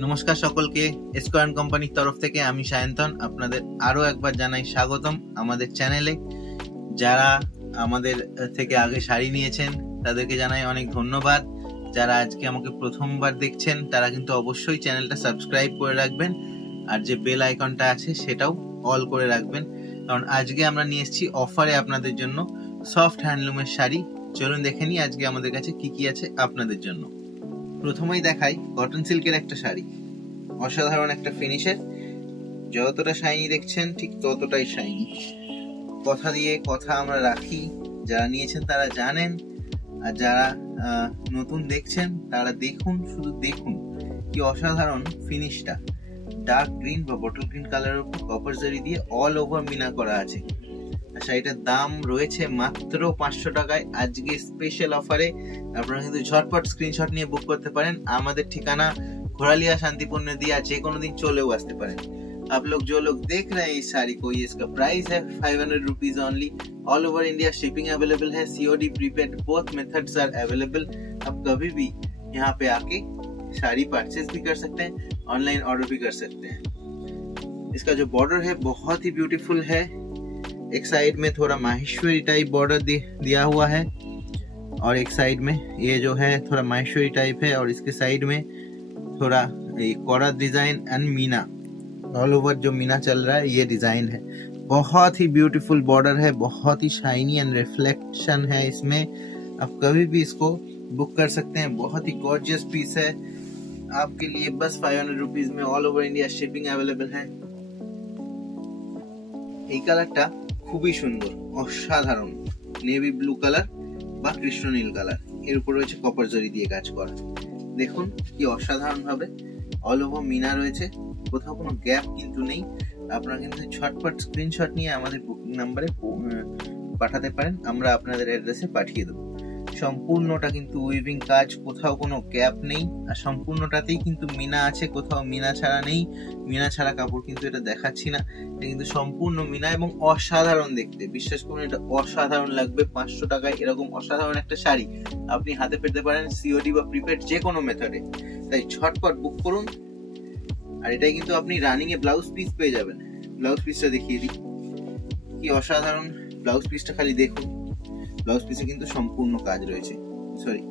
নমস্কার সকলকে, স্কয়ার কোম্পানির তরফ থেকে আমি সায়ন্তন আপনাদের আরো একবার জানাই স্বাগতম আমাদের চ্যানেলে। যারা আমাদের থেকে আগে শাড়ি নিয়েছেন তাদেরকে জানাই অনেক ধন্যবাদ। যারা আজকে আমাকে প্রথমবার দেখছেন তারা কিন্তু অবশ্যই চ্যানেলটা সাবস্ক্রাইব করে রাখবেন, আর যে বেল আইকনটা আছে সেটাও অল করে রাখবেন, কারণ আজকে আমরা নিয়ে এসেছি অফারে আপনাদের জন্য সফট হ্যান্ডলুমের শাড়ি। চলুন দেখে নিই আজকে আমাদের কাছে কি কি আছে আপনাদের জন্য। প্রথমেই দেখাই কটন সিল্কের একটা শাড়ি, অসাধারণ একটা ফিনিশের। যতটা শাইনি দেখছেন ঠিক ততটাই শাইনি। কথা দিয়ে কথা আমরা রাখি, যারা নিয়েছেন তারা জানেন, আর যারা নতুন দেখছেন তারা দেখুন, শুধু দেখুন কি অসাধারণ ফিনিশটা। ডার্ক গ্রিন বা বটল গ্রিন কালারের উপর কপার জরি দিয়ে অল ওভার মিনা করা আছে। শাড়িটার দাম রয়েছে মাত্র 500 টাকায় আজকে স্পেশাল অফারে। আপনারা কিন্তু ঝটপট স্ক্রিনশট নিয়ে বুক করতে পারেন। আমাদের ঠিকানা घोड़ालिया शांतिपुर नदिया, जे कोनो दिन चले आसते पारें। आप लोग जो लोग देख रहे हैं इस साड़ी को, ये इसका प्राइस है 500 rupees only. All over India shipping available है, COD prepaid both methods are available. आप कभी भी यहाँ पे आके साड़ी परचेज भी कर सकते हैं, ऑनलाइन ऑर्डर भी कर सकते हैं। इसका जो बॉर्डर है बहुत ही ब्यूटीफुल है। एक साइड में थोड़ा माहेश्वरी टाइप बॉर्डर दिया हुआ है, और एक साइड में ये जो है थोड़ा माहेश्वरी टाइप है, और इसके साइड में थोड़ा कोरा डिजाइन एंड मीना, ऑल ओवर जो मीना चल रहा है ये डिजाइन है। बहुत ही ब्यूटीफुल बॉर्डर है, बहुत ही शाइनी एंड रिफ्लेक्शन है इसमें। आप कभी भी इसको बुक कर सकते हैं। बहुत ही गॉर्जियस पीस है आपके लिए, बस 500 रुपीज में all over India shipping available है। এই কালারটা খুবই সুন্দর, অসাধারণ নেভি ব্লু কালার বা কৃষ্ণ নীল কালার, এর উপর রয়েছে কপার জরি দিয়ে কাজ করা। দেখুন কি অসাধারণ ভাবে অল ওভার মিনা রয়েছে, কোথাও কোনো গ্যাপ কিন্তু নেই। আপনারা কিন্তু ঝটপট স্ক্রিনশট নিয়ে আমাদের বুকিং নাম্বারে পাঠাতে পারেন, আমরা আপনাদের অ্যাড্রেসে পাঠিয়ে দেবো। সম্পূর্ণটা কিন্তু উইভিং কাজ, কোথাও কোনো গ্যাপ নেই, আর সম্পূর্ণটাতেই কিন্তু মিনা আছে, কোথাও মিনা ছাড়া নেই। মিনা ছাড়া কাপড় কিন্তু এটা দেখাচ্ছি না, এটা কিন্তু সম্পূর্ণ মিনা এবং অসাধারণ দেখতে। বিশ্বাস করুন এটা অসাধারণ লাগবে। 500 টাকায় এরকম অসাধারণ একটা শাড়ি আপনি হাতে পেতে পারেন সিওডি বা প্রিপেড যে কোনো মেথডে। তাই ঝটপট বুক করুন। আর এটাই কিন্তু আপনি রানিং এ ব্লাউজ পিস পেয়ে যাবেন। ব্লাউজ পিসটা দেখিয়ে দিই, কি অসাধারণ ব্লাউজ পিসটা, খালি দেখুন। ব্লাউজ পিসে কিন্তু সম্পূর্ণ কাজ রয়েছে। সরি,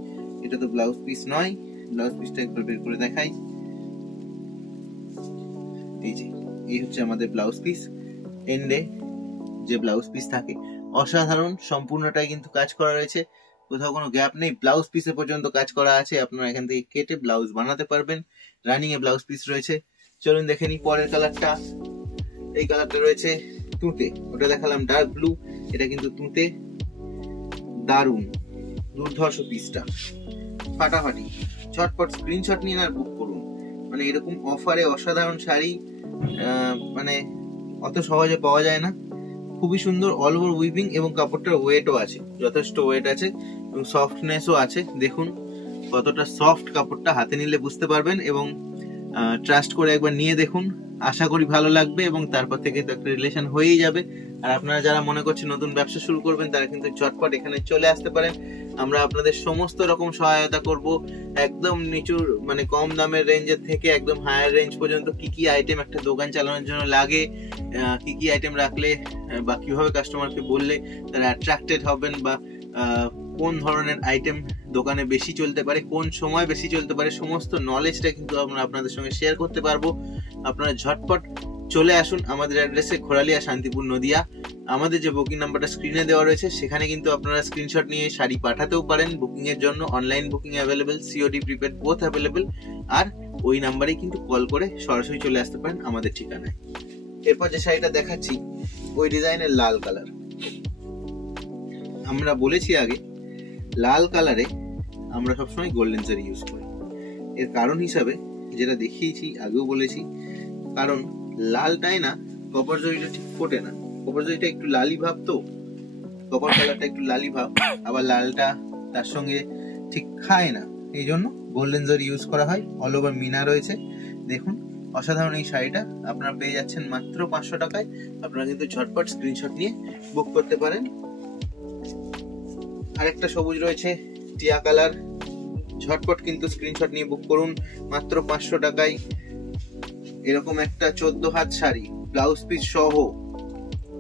এটা তো ব্লাউজ পিস নয়, ব্লাউজ পিসটা একবার বের করে দেখাই। এই যে এই হচ্ছে আমাদের ব্লাউজ পিস। এন্ডে যে ব্লাউজ পিস থাকে অসাধারণ, সম্পূর্ণটাই কিন্তু কাজ করা রয়েছে, কোথাও কোনো গ্যাপ নেই। ব্লাউজ পিসে পর্যন্ত কাজ করা আছে, আপনারা এখান থেকে কেটে ব্লাউজ বানাতে পারবেন। রানিং এ ব্লাউজ পিস রয়েছে। চলুন দেখে নিই পরের কালারটা। এই কালারটা রয়েছে তুঁতে, ওটা দেখালাম ডার্ক ব্লু, এটা কিন্তু তুঁতে। দারুন দুর্ধর্ষ পিসটা, ফাটাফাটি। ঝটপট স্ক্রিনশট নিন আর বুক করুন। মানে এরকম অফারে অসাধারণ শাড়ি মানে অত সহজে পাওয়া যায় না। খুবই সুন্দর অল ওভার উইভিং, এবং কাপড়টার ওয়েটও আছে, যথেষ্ট ওয়েট আছে এবং সফটনেসও আছে। দেখুন কতটা সফট কাপড়টা, হাতে নিলে বুঝতে পারবেন, এবং ট্রাস্ট করে একবার নিয়ে দেখুন। আশা করি ভালো লাগবে, এবং তারপর থেকে তো একটা রিলেশন হয়েই যাবে। আর আপনারা যারা মনে করছেন নতুন ব্যবসা শুরু করবেন তারা কিন্তু ঝটপট এখানে চলে আসতে পারেন। আমরা আপনাদের সমস্ত রকম সহায়তা করব, একদম নিচুর মানে কম দামের রেঞ্জের থেকে একদম হায়ার রেঞ্জ পর্যন্ত। কি কি আইটেম একটা দোকান চালানোর জন্য লাগে, কি কি আইটেম রাখলে বা কিভাবে কাস্টমারকে বললে তারা অ্যাট্রাক্টেড হবেন, বা কোন ধরনের আইটেম দোকানে বেশি চলতে পারে, কোন সময় বেশি চলতে পারে, সমস্ত নলেজটা কিন্তু আমরা আপনাদের সঙ্গে শেয়ার করতে পারবো। আপনারা ঝটপট চলে আসুন আমাদের অ্যাড্রেসে, ঘোড়ালিয়া শান্তিপুর নদিয়া। আমাদের যে বুকিং নাম্বারটা স্ক্রিনে দেওয়া রয়েছে সেখানে কিন্তু আপনারা স্ক্রিনশট নিয়ে শাড়ি পাঠাতেও পারেন বুকিং এর জন্য। Online booking available, COD prepaid both available. আর ওই নাম্বারেই কিন্তু কল করে সরাসরি চলে আসতে পারেন আমাদের ঠিকানায়। এরপর যে শাড়িটা দেখাচ্ছি ওই ডিজাইনের লাল কালার। আমরা বলেছি আগে লাল কালারে আমরা সবসময় গোল্ডেন জারি ইউজ করি। এর কারণ হিসাবে যেটা দেখিয়েছি, আগেও বলেছি, কারণ লালটাই না কপার জরিটা ঠিক ফোটে না। কপার জরিটা একটু লালি ভাব, তো কপার কালারটা একটু লালি ভাব, আবার লালটা তার সঙ্গে ঠিক খায় না, এই জন্য গোল্ডেন জরি ইউজ করা হয়। অল ওভার মিনা রয়েছে। দেখুন অসাধারণ এই শাড়িটা আপনারা পেয়ে যাচ্ছেন মাত্র 500 টাকায়। আপনারা কিন্তু ঝটপট স্ক্রিনশট নিয়ে বুক করতে পারেন। আরেকটা সবুজ রয়েছে, টিয়া কালার, ঝটপট কিন্তু স্ক্রিনশট নিয়ে বুক করুন মাত্র 500 টাকায়। এরকম একটা 14 হাত শাড়ি ব্লাউজ পিস সহ,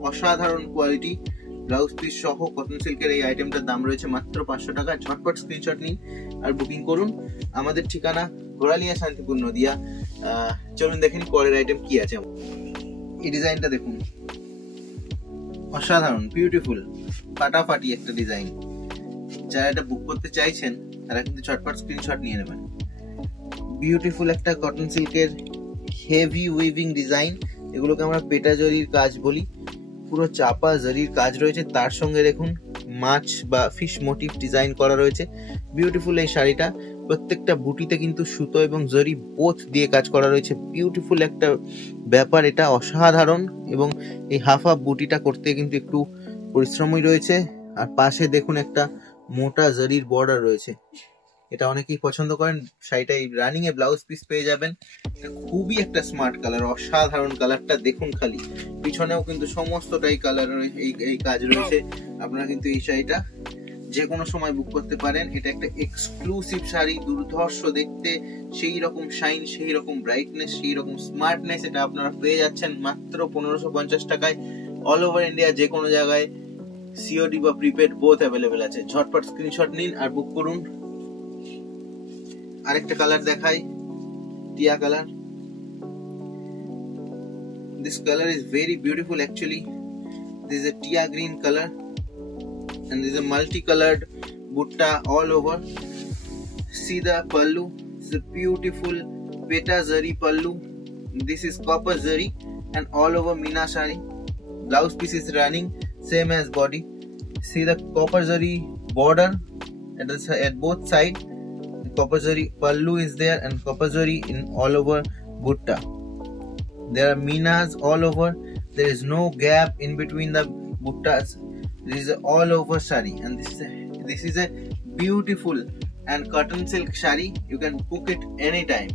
অসাধারণ কোয়ালিটি ব্লাউজ পিস সহ কটন সিল্কের এই আইটেমটার দাম রয়েছে মাত্র 500 টাকা। ঝটপট স্ক্রিনশট নিন আর বুকিং করুন। আমাদের ঠিকানা ঘোড়ালিয়া শান্তিপুর নদিয়া। চলুন দেখেন পরের আইটেম কি আছে। এই ডিজাইনটা দেখুন, অসাধারণ, বিউটিফুল, ফাটাফাটি একটা ডিজাইন। যারা এটা বুক করতে চাইছেন তারা কিন্তু ঝটপট স্ক্রিনশট নিয়ে নেবেন। বিউটিফুল একটা কটন সিল্কের হেভি উইভিং ডিজাইন, এগুলোকে আমরা পেটা জরির কাজ বলি। পুরো চাপা জরির কাজ রয়েছে, তার সঙ্গে দেখুন মাছ বা ফিশ মোটিভ ডিজাইন করা রয়েছে। বিউটিফুল এই শাড়িটা, প্রত্যেকটা বুটিতে কিন্তু সুতো এবং জরি বোথ দিয়ে কাজ করা রয়েছে। বিউটিফুল একটা ব্যাপার এটা, অসাধারণ। এবং এই হাফ বুটিটা করতে কিন্তু একটু পরিশ্রমই রয়েছে। আর পাশে দেখুন একটা মোটা জরির বর্ডার রয়েছে, এটা অনেকেই পছন্দ করেন। শাড়িটা এই রানিং এ ব্লাউজ পিস পেয়ে যাবেন। খুবই একটা স্মার্ট কালার, অসাধারণ কালারটা দেখুন খালি। পিছনেও কিন্তু সমস্তটাই কালার, এই কাজ রয়েছে। আপনারা কিন্তু এই শাড়িটা যে কোনো সময় বুক করতে পারেন। এটা একটা এক্সক্লুসিভ শাড়ি, দুর্ধর্ষ দেখতে, সেই রকম শাইন, সেই রকম ব্রাইটনেস, সেই রকম স্মার্টনেস এটা আপনারা পেয়ে যাচ্ছেন মাত্র 1550 টাকায়। অল ওভার ইন্ডিয়া যে কোনো জায়গায় সিওডি বা প্রিপেড বোথ অ্যাভেলেবেল আছে। ঝটপট স্ক্রিনশট নিন আর বুক করুন। আরেকটা কালার দেখাই, টিয়া colour. This color is very beautiful actually. This is a tia green color and this is a multicolored butta all over. See the pallu, it's a beautiful peta zari pallu. This is copper zari and all over Meena shari. Blouse piece is running same as body. See the copper zari border at both sides. Copper zari pallu is there and copper zari in all over butta. There are meenas all over. There is no gap in between the buttas. This is all over sari, and this is a beautiful and cotton silk sari. You can book it anytime.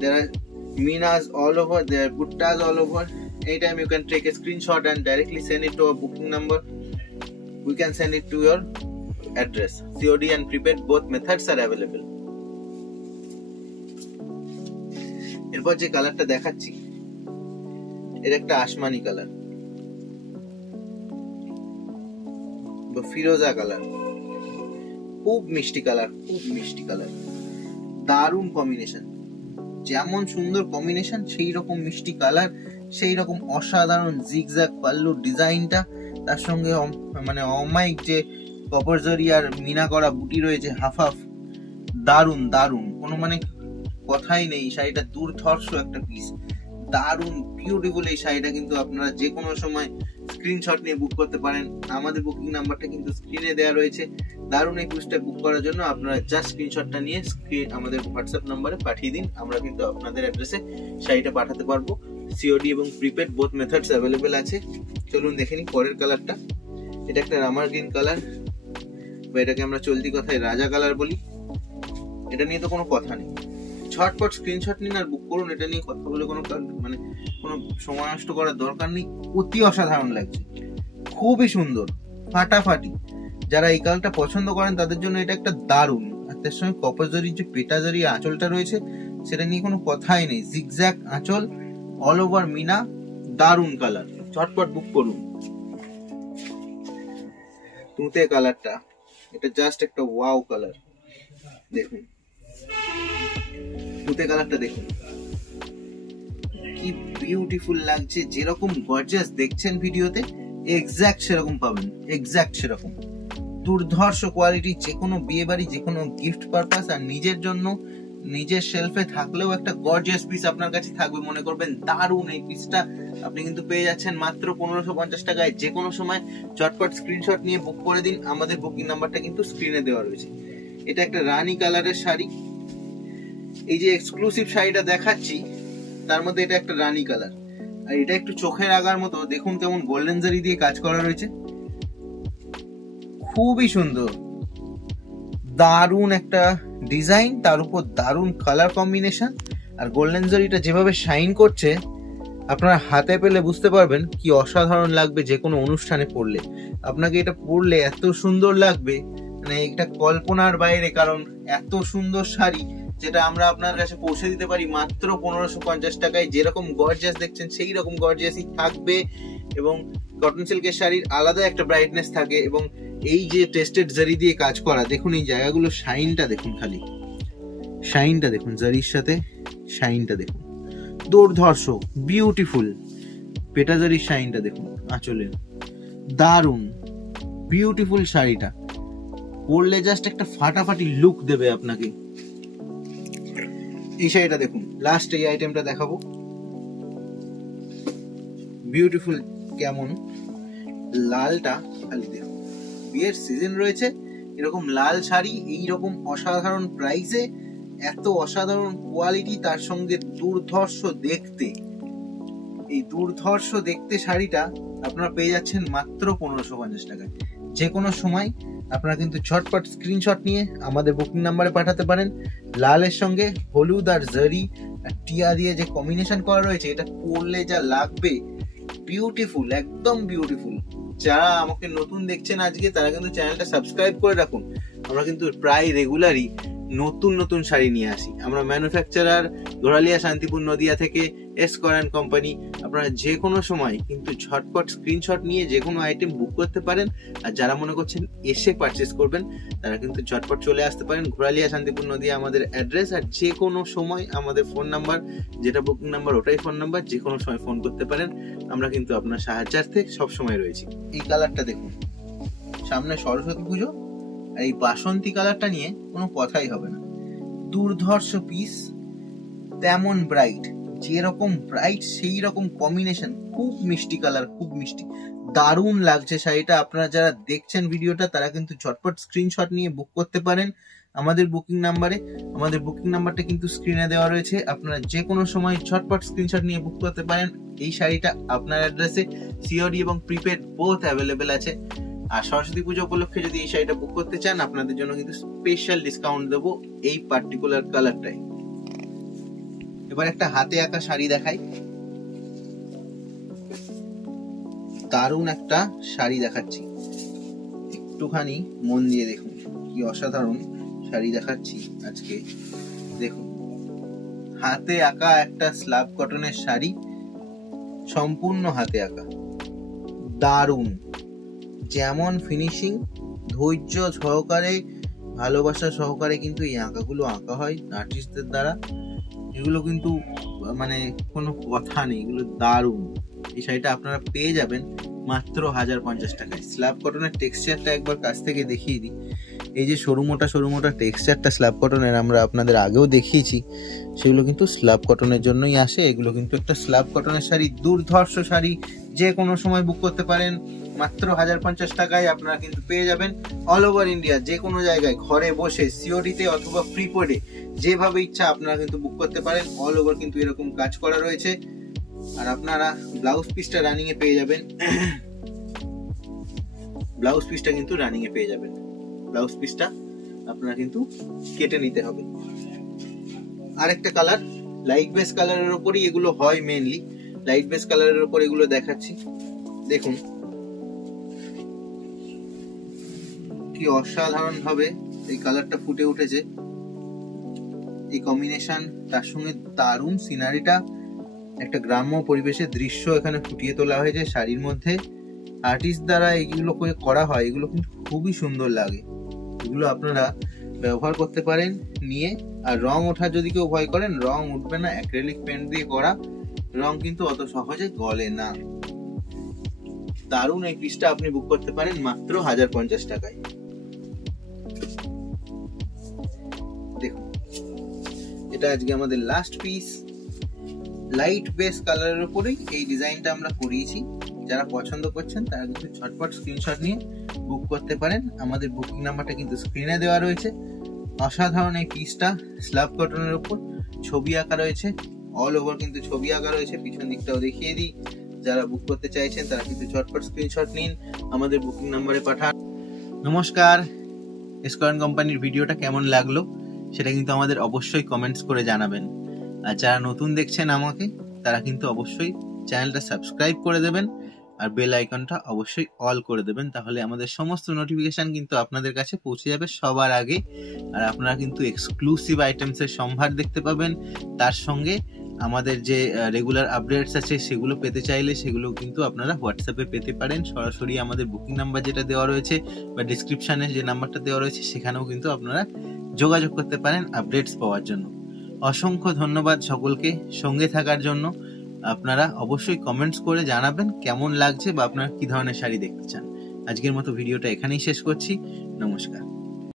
There are meenas all over. There are buttas all over. Anytime you can take a screenshot and directly send it to our booking number. We can send it to your address. COD and prepaid both methods are available. এরপর যে কালারটা দেখাচ্ছি, এর একটা আসমানি colour বা ফিরোজা colour, খুব মিষ্টি colour, খুব মিষ্টি কালার, দারুণ কম্বিনেশন। যেমন সুন্দর কম্বিনেশন সেই রকম মিষ্টি কালার, সেই রকম অসাধারণ জিগজ্যাগ পাল্লুর ডিজাইনটা, তার সঙ্গে মানে অমাইক যে কপার জরি আর মিনা করা বুটি রয়েছে হাফ হাফ, দারুণ দারুণ, কোনো মানে কথাই নেই। শাড়িটা দুর্ধর্ষ একটা পিস, দারুণ বিউটিফুল। এই শাড়িটা কিন্তু আপনারা যে কোনো সময় স্ক্রিনশট নিয়ে বুক করতে পারেন। আমাদের বুকিং নাম্বারটা কিন্তু স্ক্রিনে দেওয়া রয়েছে। দারুণ এই পিসটা বুক করার জন্য আপনারা জাস্ট স্ক্রিনশটটা নিয়ে আমাদের হোয়াটসঅ্যাপ নাম্বারে পাঠিয়ে দিন। আমরা কিন্তু আপনাদের অ্যাড্রেসে শাড়িটা পাঠাতে পারবো। সিওডি এবং প্রিপেড বোথ মেথডস অ্যাভেলেবেল আছে। চলুন দেখে নিই পরের কালারটা। এটা একটা রামার গ্রিন কালার, বা এটাকে আমরা চলতি কথায় রাজা কালার বলি। এটা নিয়ে তো কোনো কথা নেই, ঝটপট স্ক্রিনশট নিন আর বুক করুন। এটা নিয়ে কথা বলে কোনো মানে কোনো সময় নষ্ট করার দরকার নেই। অতি অসাধারণ লাগছে, খুবই সুন্দর, ফাটাফাটি। যারা এই কালারটা পছন্দ করেন তাদের জন্য এটা একটা দারুণ। আর তার সঙ্গে কপার জরির যে পেটা জরি আঁচলটা রয়েছে সেটা নিয়ে কোনো কথাই নেই। জিগজ্যাগ আঁচল, অল ওভার মিনা, দারুণ কালার। ঝটপট বুক করুন। তুঁতে কালারটা, এটা জাস্ট একটা ওয়াও কালার। দেখুন তুঁতে কালারটা দেখুন কি বিউটিফুল লাগছে। যেরকম গর্জিয়াস দেখছেন ভিডিওতে এক্স্যাক্ট সেরকম পাবেন, এক্স্যাক্ট সেরকম। দুর্ধর্ষ কোয়ালিটি, যে কোনো বিয়ে বাড়ি, যে কোনো গিফট পারপাস আর নিজের জন্য নিজের শেলফে থাকলেও একটা গর্জিয়াস পিস আপনার কাছে থাকবে। মনে করবেন দারুণ এই পিসটা আপনি কিন্তু পেয়ে যাচ্ছেন মাত্র 1550 টাকায়। যে কোনো সময় চটপট স্ক্রিনশট নিয়ে বুক করে দিন। আমাদের বুকিং নাম্বারটা কিন্তু স্ক্রিনে দেওয়া রয়েছে। এটা একটা রানী কালারের শাড়ি। এই যে এক্সক্লুসিভ শাড়িটা দেখাচ্ছি তার মধ্যে এটা একটা রানী কালার, আর এটা একটু চোখের আগার মতো। দেখুন কেমন গোল্ডেন জারি দিয়ে কাজ করা রয়েছে, খুবই সুন্দর, দারুণ একটা ডিজাইন, তার উপর দারুণ কালার কম্বিনেশন। আর গোল্ডেন জারিটা যেভাবে শাইন করছে আপনারা হাতে পেলে বুঝতে পারবেন কি অসাধারণ লাগবে। যে কোনো অনুষ্ঠানে পরলে আপনাকে এটা পরলে এত সুন্দর লাগবে মানে এটা কল্পনার বাইরে, কারণ এত সুন্দর শাড়ি যেটা আমরা আপনার কাছে পৌঁছে দিতে পারি মাত্র 1550 টাকায়। যেরকম গর্জিয়াস দেখছেন সেই রকম গর্জিয়াসই থাকবে, এবং কটন সিল্কের শাড়ির আলাদা একটা ব্রাইটনেস থাকে, এবং এই যে টেস্টেড জারি দিয়ে কাজ করা, দেখুন এই জায়গাগুলো শাইনটা দেখুন, খালি শাইনটা দেখুন, জারির সাথে শাইনটা দেখুন, দুর্ধর্ষ বিউটিফুল। পেটা জারির শাইনটা দেখুন আঁচলে, দারুন বিউটিফুল। শাড়িটা পরলে জাস্ট একটা ফাটাফাটি লুক দেবে আপনাকে। এই শাড়িটা দেখুন, লাস্ট এই আইটেমটা দেখাবো, বিউটিফুল। কেমন লালটা খালি দেখুন, বিয়ের সিজন রয়েছে, এরকম লাল শাড়ি এইরকম অসাধারণ প্রাইসে, এত অসাধারণ কোয়ালিটি, তার সঙ্গে দুর্ধর্ষ দেখতে। এই দুর্ধর্ষ দেখতে শাড়িটা আপনারা পেয়ে যাচ্ছেন মাত্র 1550 টাকায়। যে কোনো সময় আপনারা কিন্তু ঝটপট স্ক্রিনশট নিয়ে আমাদের বুকিং নাম্বারে পাঠাতে পারেন। লালের সঙ্গে হলুদ আর জারি আর টিয়া দিয়ে যে কম্বিনেশন করা রয়েছে, এটা পরলে যা লাগবে, বিউটিফুল, একদম বিউটিফুল। যারা আমাকে নতুন দেখছেন আজকে, তারা কিন্তু চ্যানেলটা সাবস্ক্রাইব করে রাখুন। আমরা কিন্তু প্রায় রেগুলারই নতুন নতুন শাড়ি নিয়ে আসি। আমরা ম্যানুফ্যাকচারার ঘোরালিয়া শান্তিপুর নদিয়া থেকে এসকোয়ার কোম্পানি। আপনারা যে কোনো সময় কিন্তু ঝটপট স্ক্রিনশট নিয়ে যে কোনো আইটেম বুক করতে পারেন। আর যারা মনে করছেন এসে পারচেস করবেন, তারা কিন্তু ঝটপট চলে আসতে পারেন। ঘোরালিয়া শান্তিপুর নদিয়া আমাদের অ্যাড্রেস, আর যে কোনো সময় আমাদের ফোন নাম্বার, যেটা বুকিং নাম্বার ওটাই ফোন নাম্বার, যে কোনো সময় ফোন করতে পারেন। আমরা কিন্তু আপনার সাহায্যার্থে সব সময় রয়েছি। এই কালারটা দেখুন, সামনে সরস্বতী পুজো, আর এই বাসন্তী কালারটা নিয়ে কোনো কথাই হবে না। দুর্ধর্ষ পিস, তেমন ব্রাইট, যেরকম ব্রাইট সেই রকম কম্বিনেশন, খুব মিষ্টি কালার, খুব মিষ্টি, দারুণ লাগছে শাড়িটা। আপনারা যারা দেখছেন ভিডিওটা, তারা কিন্তু ঝটপট স্ক্রিনশট নিয়ে বুক করতে পারেন আমাদের বুকিং নাম্বারে। আমাদের বুকিং নাম্বারটা কিন্তু স্ক্রিনে দেওয়া রয়েছে, আপনারা যে কোনো সময় ঝটপট স্ক্রিনশট নিয়ে বুক করতে পারেন। এই শাড়িটা আপনার অ্যাড্রেসে সিওডি এবং প্রিপেড বোথ অ্যাভেলেবেল আছে। আর সরস্বতী পুজো উপলক্ষে যদি এই শাড়িটা বুক করতে চান, আপনাদের জন্য কিন্তু স্পেশাল ডিসকাউন্ট দেবো এই পার্টিকুলার কালারটাই। এবার একটা হাতে আঁকা শাড়ি দেখাই, দারুণ একটা শাড়ি দেখাচ্ছি, একটুখানি মন দিয়ে দেখুন, কি অসাধারণ শাড়ি দেখাচ্ছি আজকে। দেখুন, হাতে আঁকা একটা স্ল্যাব কটনের শাড়ি, সম্পূর্ণ হাতে আঁকা, দারুণ। যেমন ফিনিশিং, ধৈর্য সহকারে, ভালোবাসা সহকারে কিন্তু এই আঁকাগুলো আঁকা হয় আর্টিস্টদের দ্বারা। এগুলো কিন্তু মানে কোনো কথা নেই, এগুলো দারুণ। এই শাড়িটা আপনারা পেয়ে যাবেন মাত্র 1050 টাকায়। স্ল্যাব কটনের টেক্সচারটা একবার কাছ থেকে দেখিয়ে দিই। এই যে সরু মোটা টেক্সচারটা স্ল্যাব কটনের আমরা আপনাদের আগেও দেখিয়েছি, সেগুলো কিন্তু স্ল্যাব কটনের জন্যই আসে। এগুলো কিন্তু একটা স্ল্যাব কটনের শাড়ি, দুর্ধর্ষ শাড়ি, যে কোনো সময় বুক করতে পারেন মাত্র 1050 টাকায়। আপনারা কিন্তু পেয়ে যাবেন অল ওভার ইন্ডিয়া, যে কোনো জায়গায়, ঘরে বসে সিওডিতে অথবা প্রিপেডে, যেভাবে ইচ্ছা আপনারা কিন্তু বুক করতে পারেন। অল ওভার কিন্তু এরকম কাজ করা রয়েছে। আর আপনারা ব্লাউজ পিসটা রানিং এ পেয়ে যাবেন, ব্লাউজ পিসটা কিন্তু রানিং এ পেয়ে যাবেন। ব্লাউজ পিসটা আপনারা কিন্তু কেটে নিতে হবে। আরেকটা কালার, লাইট বেস কালারের উপরই এগুলো হয় মেইনলি, লাইট বেস কালারের উপর এগুলো দেখাচ্ছি। দেখুন কি অসাধারণ ভাবে এই কালারটা ফুটে উঠেছে, এই কম্বিনেশন, তার সঙ্গে দারুণ সিনারিটা, একটা গ্রাম্য পরিবেশের দৃশ্য এখানে ফুটিয়ে তোলা হয়েছে শাড়ির মধ্যে। আর্টিস্ট দ্বারা এগুলো করা হয়, এগুলো কিন্তু খুবই সুন্দর লাগে। এগুলো আপনারা ব্যবহার করতে পারেন নিয়ে। আর রং ওঠার যদি কেউ ভয় করেন, রং উঠবে না, অ্যাক্রিলিক পেন্ট দিয়ে করা, রং কিন্তু অত সহজে গলে না। দারুণ এই পিসটা আপনি বুক করতে পারেন মাত্র 1050 টাকায়। দেখুন, এটা আজকে আমাদের লাস্ট পিস। লাইট বেস কালারের উপরেই এই ডিজাইনটা আমরা করিয়েছি। যারা পছন্দ করছেন তারা কিন্তু ঝটপট স্ক্রিনশট নিয়ে বুক করতে পারেন। আমাদের বুকিং নাম্বারটা কিন্তু স্ক্রিনে দেওয়া রয়েছে। অসাধারণ এই পিসটা স্ল্যাব কটনের উপর ছবি আঁকা রয়েছে, অল ওভার কিন্তু ছবি আঁকা রয়েছে। পিছন দিকটাও দেখিয়ে দিই, যারা বুক করতে চাইছেন তারা কিন্তু ঝটপট স্ক্রিনশট নিন, আমাদের বুকিং নাম্বারে পাঠান। নমস্কার, এসকোয়ার কোম্পানির ভিডিওটা কেমন লাগলো সেটা কিন্তু আমাদের অবশ্যই কমেন্টস করে জানাবেন। আর যারা নতুন দেখছেন আমাকে, তারা কিন্তু অবশ্যই চ্যানেলটা সাবস্ক্রাইব করে দেবেন। আর বেল আইকনটা অবশ্যই অল করে দেবেন, তাহলে আমাদের সমস্ত নোটিফিকেশন কিন্তু আপনাদের কাছে পৌঁছে যাবে সবার আগে। আর আপনারা কিন্তু এক্সক্লুসিভ আইটেমসের সম্ভার দেখতে পাবেন। তার সঙ্গে আমাদের যে রেগুলার আপডেটস আছে সেগুলো পেতে চাইলে সেগুলো কিন্তু আপনারা হোয়াটসঅ্যাপে পেতে পারেন। সরাসরি আমাদের বুকিং নাম্বার যেটা দেওয়া রয়েছে বা ডিসক্রিপশনে যে নাম্বারটা দেওয়া রয়েছে সেখানেও কিন্তু আপনারা যোগাযোগ করতে পারেন আপডেটস পাওয়ার জন্য। অসংখ্য ধন্যবাদ সকলকে সঙ্গে থাকার জন্য। আপনারা অবশ্যই কমেন্টস করে জানাবেন কেমন লাগছে বা আপনারা কি ধরনের শাড়ি দেখতে চান। আজকের মতো ভিডিওটা এখানেই শেষ করছি। নমস্কার।